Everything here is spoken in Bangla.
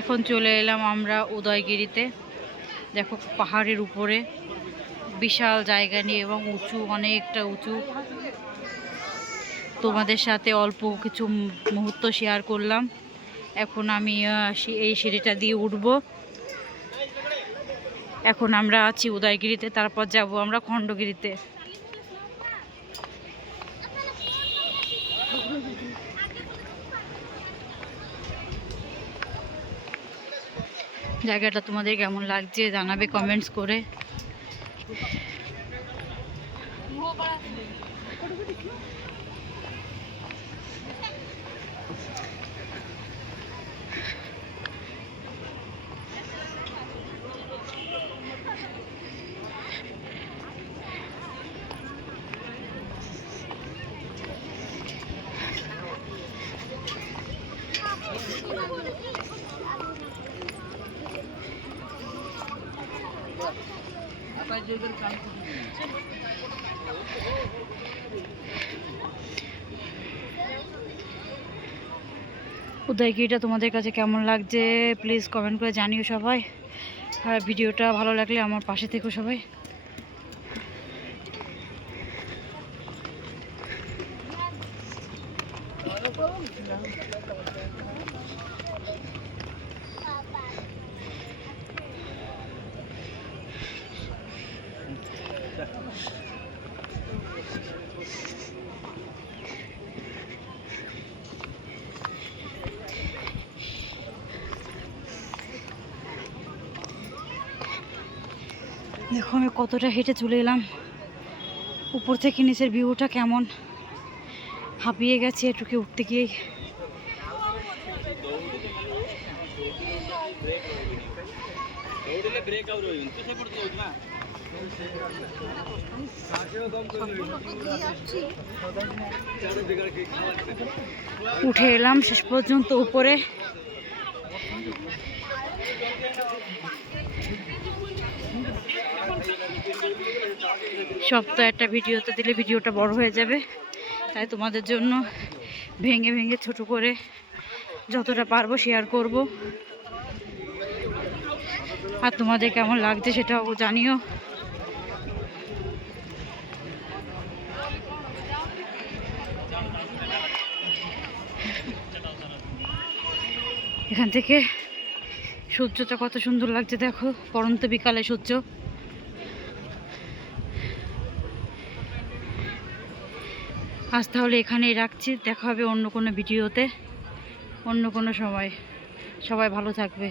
এখন চলে এলাম আমরা উদয়গিরিতে। দেখো পাহাড়ের উপরে বিশাল জায়গা নিয়ে এবং উঁচু, অনেকটা উঁচু। তোমাদের সাথে অল্প কিছু মুহূর্ত শেয়ার করলাম। এখন আমি এই সিঁড়িটা দিয়ে উঠব। এখন আমরা আছি উদয়গিরিতে, তারপর যাব আমরা খণ্ডগিরিতে। জায়গাটা তোমাদের কেমন লাগছে জানাবে কমেন্টস করে। উদয়গিরিটা তোমাদের কাছে কেমন লাগছে? প্লিজ কমেন্ট করে জানিও সবাই। আর ভিডিওটা ভালো লাগলে আমার পাশে থেকো সবাই। দেখো আমি কতটা হেঁটে চলে এলাম। উপর থেকে নিচের ভিউটা কেমন। হাঁপিয়ে গেছে এটুকে উঠতে গিয়েই। উঠে এলাম শেষ পর্যন্ত উপরে। সব তো একটা ভিডিওতে দিলে ভিডিওটা বড় হয়ে যাবে। তাই তোমাদের জন্য ভেঙে ভেঙে ছোট করে যতটা পারব শেয়ার করব। আর তোমাদের কেমন লাগছে সেটাও জানিও। এখান থেকে সূর্যটা কত সুন্দর লাগছে দেখো পরন্ত বিকালে সূর্য। আজ তাহলে এখানেই রাখছি। দেখা হবে অন্য কোনো ভিডিওতে, অন্য কোনো সময়। সবাই ভালো থাকবে।